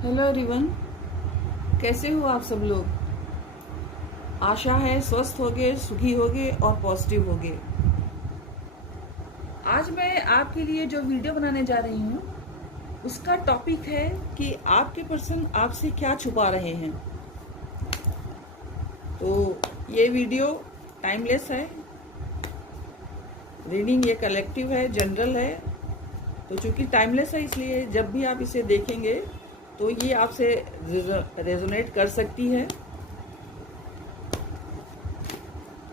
Hello everyone, कैसे हो आप सब लोग। आशा है स्वस्थ होगे, सुखी होगे और पॉजिटिव होगे। आज मैं आपके लिए जो वीडियो बनाने जा रही हूँ उसका टॉपिक है कि आपके पर्सन आपसे क्या छुपा रहे हैं। तो ये वीडियो टाइमलेस है, रीडिंग ये कलेक्टिव है, जनरल है। तो चूंकि टाइमलेस है इसलिए जब भी आप इसे देखेंगे तो ये आपसे रेजोनेट कर सकती है।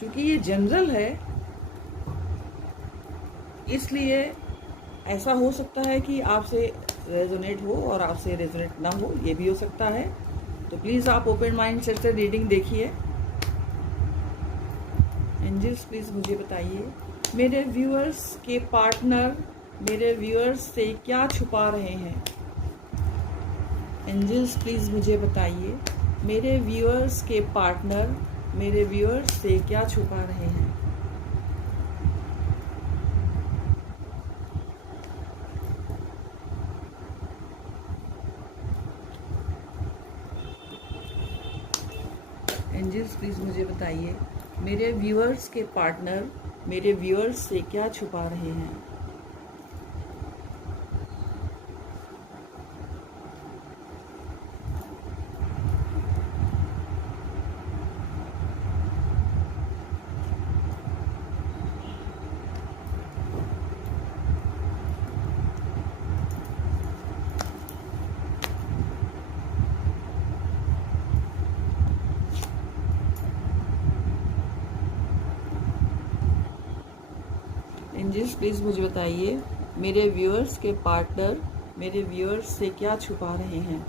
चूंकि ये जनरल है इसलिए ऐसा हो सकता है कि आपसे रेजोनेट हो और आपसे रेजोनेट ना हो, ये भी हो सकता है। तो प्लीज़ आप ओपन माइंड से रीडिंग देखिए। एंजल्स प्लीज़ मुझे बताइए मेरे व्यूअर्स के पार्टनर मेरे व्यूअर्स से क्या छुपा रहे हैं। एंजल्स प्लीज़ मुझे बताइए मेरे व्यूअर्स के पार्टनर मेरे व्यूअर्स से क्या छुपा रहे हैं। एंजल्स प्लीज़ मुझे बताइए मेरे व्यूअर्स के पार्टनर मेरे व्यूअर्स से क्या छुपा रहे हैं। एंजल्स प्लीज़ मुझे बताइए मेरे व्यूअर्स के पार्टनर मेरे व्यूअर्स से क्या छुपा रहे हैं।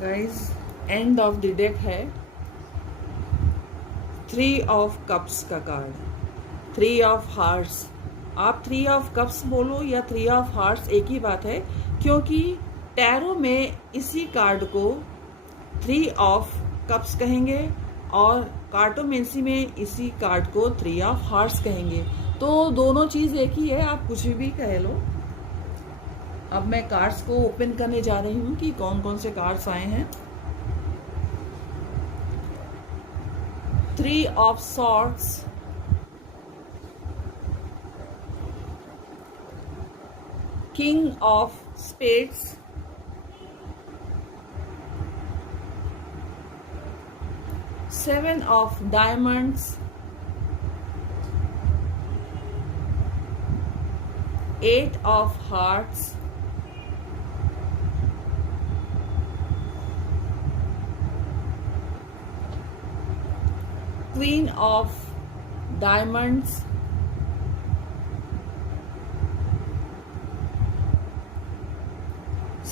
Guys, end of the deck है 3 ऑफ कप्स का कार्ड, 3 ऑफ हार्ट्स। आप 3 ऑफ कप्स बोलो या 3 ऑफ हार्ट्स एक ही बात है, क्योंकि टैरो में इसी कार्ड को 3 ऑफ कप्स कहेंगे और कार्टोमेंसी में इसी कार्ड को 3 ऑफ हार्ट्स कहेंगे। तो दोनों चीज एक ही है, आप कुछ भी कह लो। अब मैं कार्ड्स को ओपन करने जा रही हूँ कि कौन कौन से कार्ड्स आए हैं। 3 of swords, king of spades, seven of diamonds, 8 of hearts, queen of diamonds,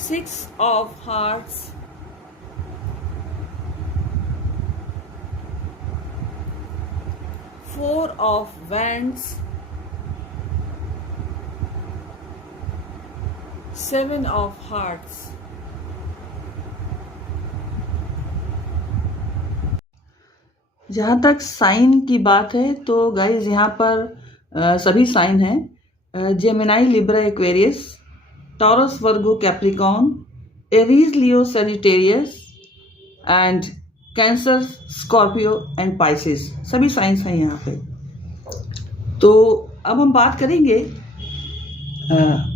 6 of hearts, 4 of wands, 7 of hearts. जहाँ तक साइन की बात है तो गाइज यहाँ पर सभी साइन हैं, Gemini, Libra, Aquarius, taurus, Virgo, Capricorn, Aries, Leo, Sagittarius and cancer, Scorpio and Pisces, सभी साइंस हैं यहाँ पे। तो अब हम बात करेंगे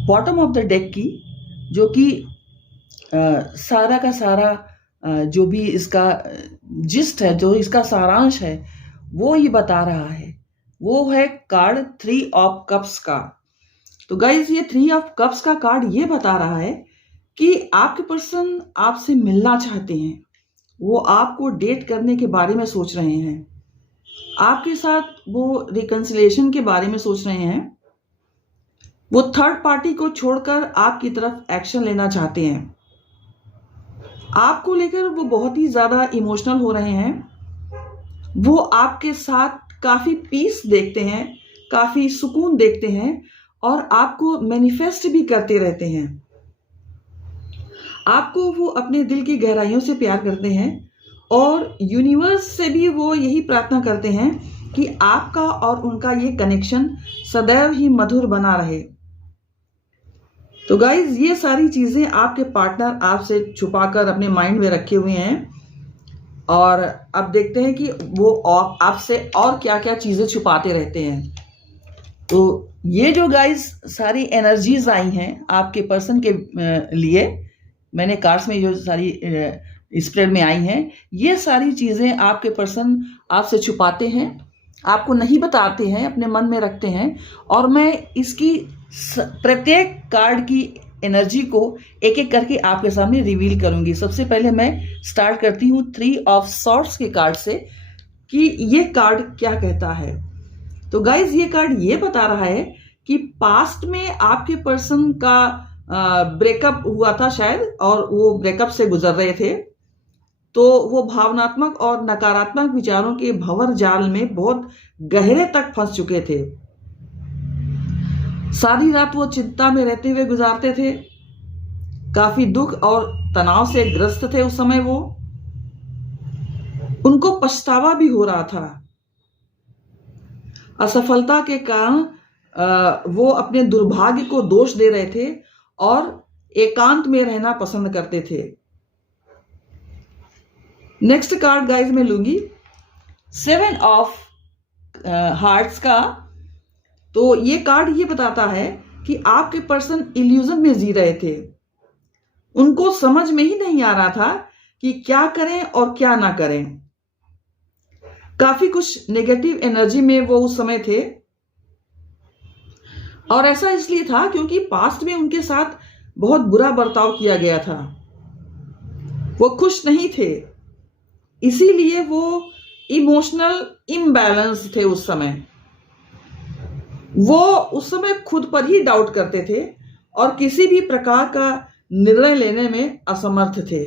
बॉटम ऑफ द डेक की, जो कि सारा का सारा जो भी इसका जिस्ट है, जो इसका सारांश है, वो ये बता रहा है। वो है कार्ड 3 ऑफ कप्स का। तो गाइज, ये 3 ऑफ कप्स का कार्ड ये बता रहा है कि आपके पर्सन आपसे मिलना चाहते हैं, वो आपको डेट करने के बारे में सोच रहे हैं, आपके साथ वो रिकंसिलिएशन के बारे में सोच रहे हैं, वो थर्ड पार्टी को छोड़कर आपकी तरफ एक्शन लेना चाहते हैं। आपको लेकर वो बहुत ही ज्यादा इमोशनल हो रहे हैं। वो आपके साथ काफी पीस देखते हैं, काफी सुकून देखते हैं और आपको मैनिफेस्ट भी करते रहते हैं। आपको वो अपने दिल की गहराइयों से प्यार करते हैं और यूनिवर्स से भी वो यही प्रार्थना करते हैं कि आपका और उनका ये कनेक्शन सदैव ही मधुर बना रहे। तो गाइज, ये सारी चीजें आपके पार्टनर आपसे छुपाकर अपने माइंड में रखे हुए हैं, और अब देखते हैं कि वो आपसे और क्या क्या चीजें छुपाते रहते हैं। तो ये जो गाइज सारी एनर्जीज आई हैं आपके पर्सन के लिए, मैंने कार्ड्स में जो सारी स्प्रेड में आई हैं, ये सारी चीजें आपके पर्सन आपसे छुपाते हैं, आपको नहीं बताते हैं, अपने मन में रखते हैं। और मैं इसकी प्रत्येक कार्ड की एनर्जी को एक एक करके आपके सामने रिवील करूंगी। सबसे पहले मैं स्टार्ट करती हूँ 3 ऑफ सॉर्ड्स के कार्ड से कि ये कार्ड क्या कहता है। तो गाइज, ये कार्ड ये बता रहा है कि पास्ट में आपके पर्सन का ब्रेकअप हुआ था शायद, और वो ब्रेकअप से गुजर रहे थे। तो वो भावनात्मक और नकारात्मक विचारों के भंवर जाल में बहुत गहरे तक फंस चुके थे। सारी रात वो चिंता में रहते हुए गुजारते थे, काफी दुख और तनाव से ग्रस्त थे उस समय। वो उनको पछतावा भी हो रहा था। असफलता के कारण वो अपने दुर्भाग्य को दोष दे रहे थे और एकांत में रहना पसंद करते थे। नेक्स्ट कार्ड गाइज मैं लूंगी 7 ऑफ हार्ट्स का। तो ये कार्ड ये बताता है कि आपके पर्सन इल्यूजन में जी रहे थे। उनको समझ में ही नहीं आ रहा था कि क्या करें और क्या ना करें। काफी कुछ नेगेटिव एनर्जी में वो उस समय थे, और ऐसा इसलिए था क्योंकि पास्ट में उनके साथ बहुत बुरा बर्ताव किया गया था। वो खुश नहीं थे, इसीलिए वो इमोशनल इम्बैलेंस थे उस समय। वो उस समय खुद पर ही डाउट करते थे और किसी भी प्रकार का निर्णय लेने में असमर्थ थे।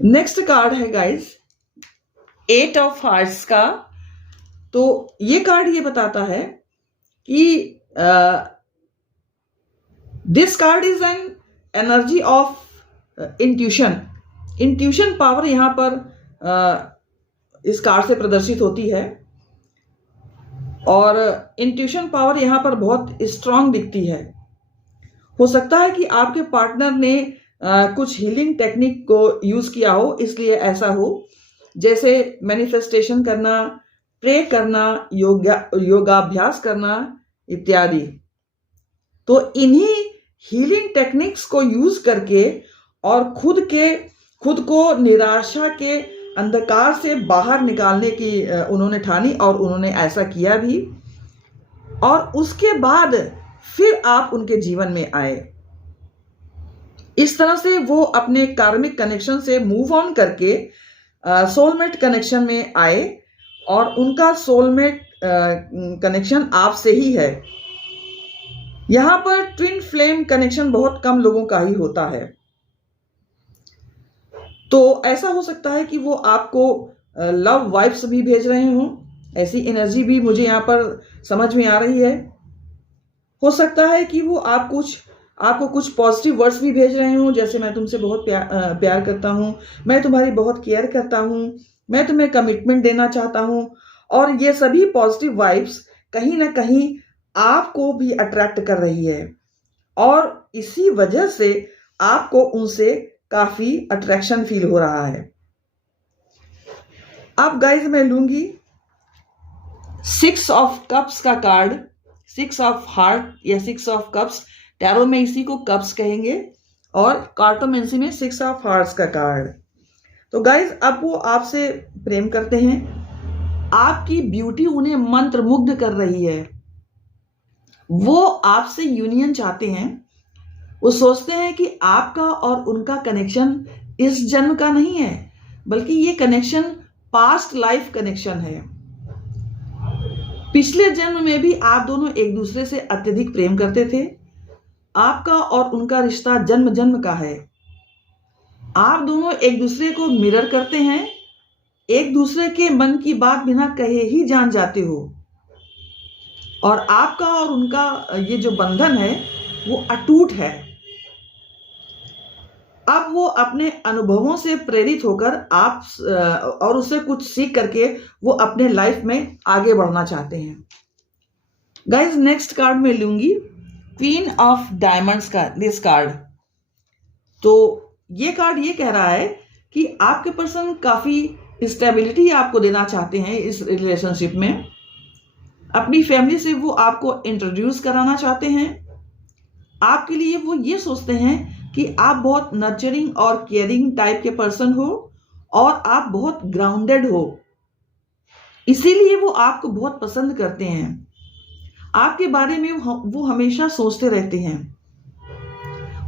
नेक्स्ट कार्ड है गाइस 8 ऑफ हार्ट्स का। तो ये कार्ड ये बताता है कि this card is an energy of intuition. Intuition power यहां पर इस कार्ड से प्रदर्शित होती है, और इंट्यूशन पावर यहां पर बहुत स्ट्रांग दिखती है। हो सकता है कि आपके पार्टनर ने कुछ हीलिंग टेक्निक को यूज किया हो, इसलिए ऐसा हो, जैसे मैनिफेस्टेशन करना, प्रे करना, योगाभ्यास करना इत्यादि। तो इन्हीं हीलिंग टेक्निक्स को यूज करके और खुद को निराशा के अंधकार से बाहर निकालने की उन्होंने ठानी, और उन्होंने ऐसा किया भी। और उसके बाद फिर आप उनके जीवन में आए। इस तरह से वो अपने कार्मिक कनेक्शन से मूव ऑन करके सोलमेट कनेक्शन में आए, और उनका सोलमेट कनेक्शन आपसे ही है। यहां पर ट्विन फ्लेम कनेक्शन बहुत कम लोगों का ही होता है। तो ऐसा हो सकता है कि वो आपको लव वाइब्स भी भेज रहे हों, ऐसी एनर्जी भी मुझे यहाँ पर समझ में आ रही है। हो सकता है कि वो आपको कुछ पॉजिटिव वर्ड्स भी भेज रहे हों, जैसे मैं तुमसे बहुत प्यार करता हूँ, मैं तुम्हारी बहुत केयर करता हूँ, मैं तुम्हें कमिटमेंट देना चाहता हूँ। और ये सभी पॉजिटिव वाइब्स कहीं ना कहीं आपको भी अट्रैक्ट कर रही है, और इसी वजह से आपको उनसे काफी अट्रैक्शन फील हो रहा है। अब गाइज मैं लूंगी 6 ऑफ कप्स का कार्ड। 6 ऑफ हार्ट या 6 ऑफ कप्स, टैरो में इसी को कप्स कहेंगे, और कार्टोमेंसी में 6 ऑफ हार्ट्स का कार्ड। तो गाइज अब वो आपसे प्रेम करते हैं, आपकी ब्यूटी उन्हें मंत्रमुग्ध कर रही है। वो आपसे यूनियन चाहते हैं। वो सोचते हैं कि आपका और उनका कनेक्शन इस जन्म का नहीं है, बल्कि ये कनेक्शन पास्ट लाइफ कनेक्शन है। पिछले जन्म में भी आप दोनों एक दूसरे से अत्यधिक प्रेम करते थे। आपका और उनका रिश्ता जन्म जन्म का है। आप दोनों एक दूसरे को मिरर करते हैं, एक दूसरे के मन की बात बिना कहे ही जान जाते हो, और आपका और उनका ये जो बंधन है वो अटूट है। अब वो अपने अनुभवों से प्रेरित होकर आप और उससे कुछ सीख करके वो अपने लाइफ में आगे बढ़ना चाहते हैं। गाइज नेक्स्ट कार्ड में लूंगी क्वीन ऑफ डायमंड्स का दिस कार्ड। तो ये कार्ड ये कह रहा है कि आपके पर्सन काफी स्टेबिलिटी आपको देना चाहते हैं इस रिलेशनशिप में। अपनी फैमिली से वो आपको इंट्रोड्यूस कराना चाहते हैं। आपके लिए वो ये सोचते हैं कि आप बहुत नर्चरिंग और केयरिंग टाइप के पर्सन हो और आप बहुत ग्राउंडेड हो, इसीलिए वो आपको बहुत पसंद करते हैं। आपके बारे में वो हमेशा सोचते रहते हैं।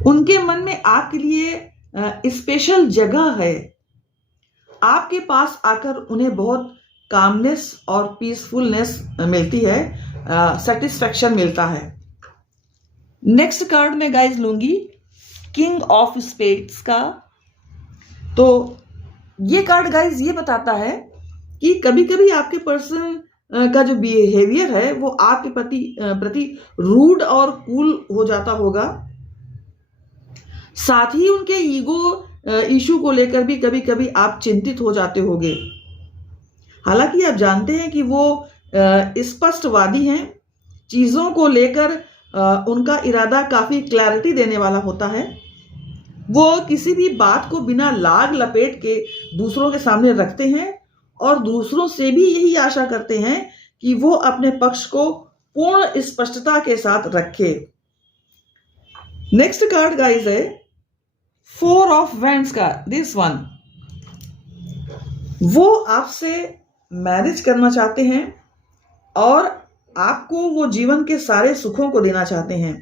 उनके मन में आपके लिए स्पेशल जगह है। आपके पास आकर उन्हें बहुत कामनेस और पीसफुलनेस मिलती है, सेटिस्फैक्शन मिलता है। नेक्स्ट कार्ड में गाइज लूंगी किंग ऑफ स्पेड्स का। तो ये कार्ड गाइज ये बताता है कि कभी कभी आपके पर्सन का जो बिहेवियर है वो आपके प्रति रूड और कूल हो जाता होगा। साथ ही उनके ईगो इशू को लेकर भी कभी कभी आप चिंतित हो जाते होंगे। हालांकि आप जानते हैं कि वो स्पष्टवादी हैं। चीजों को लेकर उनका इरादा काफी क्लैरिटी देने वाला होता है। वो किसी भी बात को बिना लाग लपेट के दूसरों के सामने रखते हैं और दूसरों से भी यही आशा करते हैं कि वो अपने पक्ष को पूर्ण स्पष्टता के साथ रखे। नेक्स्ट कार्ड गाइस है फोर ऑफ वैंड्स का दिस वन। वो आपसे मैरिज करना चाहते हैं और आपको वो जीवन के सारे सुखों को देना चाहते हैं।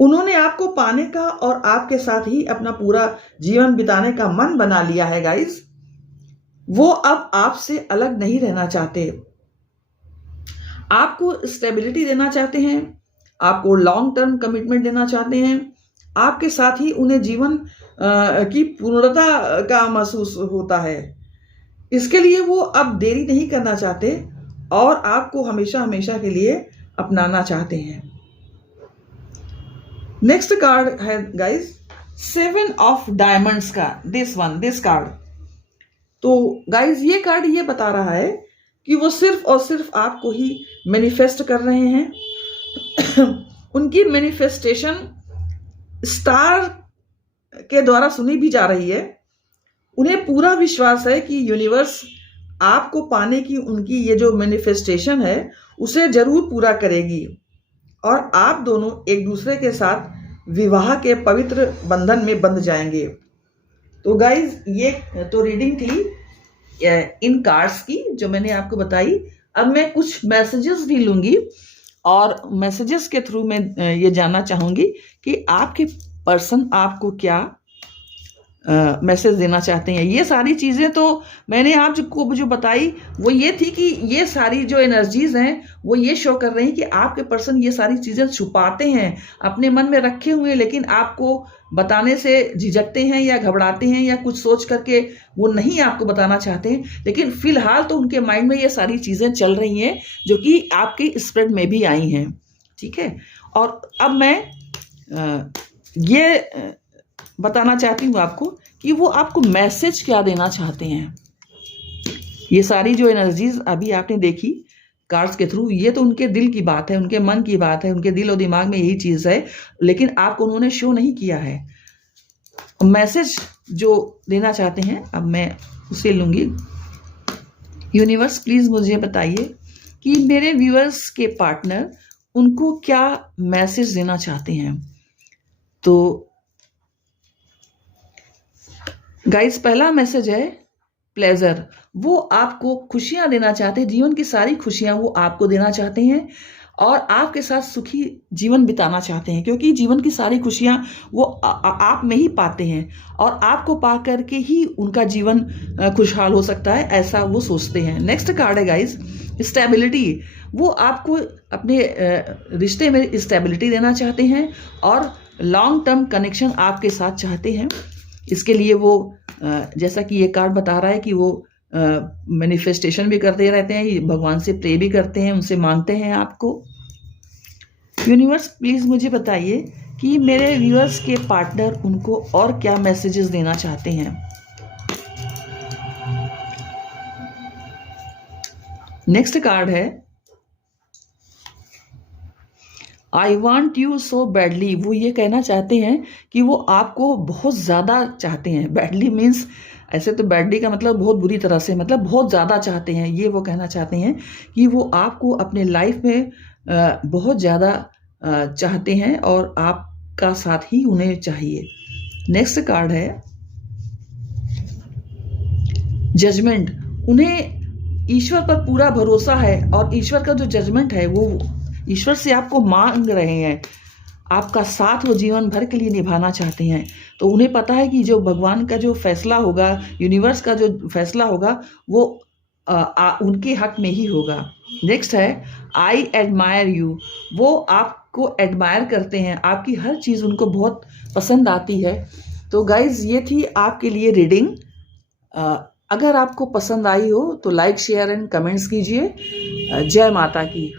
उन्होंने आपको पाने का और आपके साथ ही अपना पूरा जीवन बिताने का मन बना लिया है गाइस। वो अब आपसे अलग नहीं रहना चाहते। आपको स्टेबिलिटी देना चाहते हैं, आपको लॉन्ग टर्म कमिटमेंट देना चाहते हैं। आपके साथ ही उन्हें जीवन की पूर्णता का महसूस होता है। इसके लिए वो अब देरी नहीं करना चाहते और आपको हमेशा हमेशा के लिए अपनाना चाहते हैं। नेक्स्ट कार्ड है गाइस सेवन ऑफ डायमंड्स का दिस कार्ड। तो गाइस ये कार्ड ये बता रहा है कि वो सिर्फ और सिर्फ आपको ही मैनिफेस्ट कर रहे हैं। उनकी मैनिफेस्टेशन स्टार के द्वारा सुनी भी जा रही है। उन्हें पूरा विश्वास है कि यूनिवर्स आपको पाने की उनकी ये जो मैनिफेस्टेशन है उसे जरूर पूरा करेगी और आप दोनों एक दूसरे के साथ विवाह के पवित्र बंधन में बंध जाएंगे। तो गाइज ये तो रीडिंग थी इन कार्ड्स की जो मैंने आपको बताई। अब मैं कुछ मैसेजेस भी लूंगी और मैसेजेस के थ्रू मैं ये जानना चाहूंगी कि आपके पर्सन आपको क्या मैसेज देना चाहते हैं। ये सारी चीज़ें तो मैंने आपको जो बताई वो ये थी कि ये सारी जो एनर्जीज हैं वो ये शो कर रही हैं कि आपके पर्सन ये सारी चीज़ें छुपाते हैं, अपने मन में रखे हुए हैं, लेकिन आपको बताने से झिझकते हैं या घबराते हैं या कुछ सोच करके वो नहीं आपको बताना चाहते हैं। लेकिन फिलहाल तो उनके माइंड में ये सारी चीज़ें चल रही हैं जो कि आपके स्प्रेड में भी आई हैं। ठीक है, और अब मैं ये बताना चाहती हूँ आपको कि वो आपको मैसेज क्या देना चाहते हैं। ये सारी जो एनर्जीज अभी आपने देखी कार्ड्स के थ्रू, ये तो उनके दिल की बात है, उनके मन की बात है, उनके दिल और दिमाग में यही चीज़ है, लेकिन आपको उन्होंने शो नहीं किया है। मैसेज जो देना चाहते हैं अब मैं उसे लूँगी। यूनिवर्स प्लीज़ मुझे बताइए कि मेरे व्यूअर्स के पार्टनर उनको क्या मैसेज देना चाहते हैं। तो गाइस पहला मैसेज है प्लेजर। वो आपको खुशियां देना चाहते हैं, जीवन की सारी खुशियां वो आपको देना चाहते हैं और आपके साथ सुखी जीवन बिताना चाहते हैं, क्योंकि जीवन की सारी खुशियां वो आप में ही पाते हैं और आपको पा करके ही उनका जीवन खुशहाल हो सकता है, ऐसा वो सोचते हैं। नेक्स्ट कार्ड है गाइस स्टेबिलिटी। वो आपको अपने रिश्ते में स्टेबिलिटी देना चाहते हैं और लॉन्ग टर्म कनेक्शन आपके साथ चाहते हैं। इसके लिए वो जैसा कि ये कार्ड बता रहा है कि वो मैनिफेस्टेशन भी करते रहते हैं, भगवान से प्रे भी करते हैं, उनसे मांगते हैं आपको। यूनिवर्स प्लीज़ मुझे बताइए कि मेरे व्यूअर्स के पार्टनर उनको और क्या मैसेजेस देना चाहते हैं। नेक्स्ट कार्ड है I want you so badly. वो ये कहना चाहते हैं कि वो आपको बहुत ज़्यादा चाहते हैं। बैडली मीन्स ऐसे तो बैडली का मतलब बहुत बुरी तरह से, मतलब बहुत ज़्यादा चाहते हैं। ये वो कहना चाहते हैं कि वो आपको अपने लाइफ में बहुत ज़्यादा चाहते हैं और आपका साथ ही उन्हें चाहिए। नेक्स्ट कार्ड है जजमेंट। उन्हें ईश्वर पर पूरा भरोसा है और ईश्वर का जो जजमेंट है वो ईश्वर से आपको मांग रहे हैं। आपका साथ वो जीवन भर के लिए निभाना चाहते हैं। तो उन्हें पता है कि जो भगवान का जो फैसला होगा, यूनिवर्स का जो फैसला होगा वो उनके हक में ही होगा। नेक्स्ट है आई एडमायर यू। वो आपको एडमायर करते हैं, आपकी हर चीज़ उनको बहुत पसंद आती है। तो गाइज ये थी आपके लिए रीडिंग। अगर आपको पसंद आई हो तो लाइक शेयर एंड कमेंट्स कीजिए। जय माता की।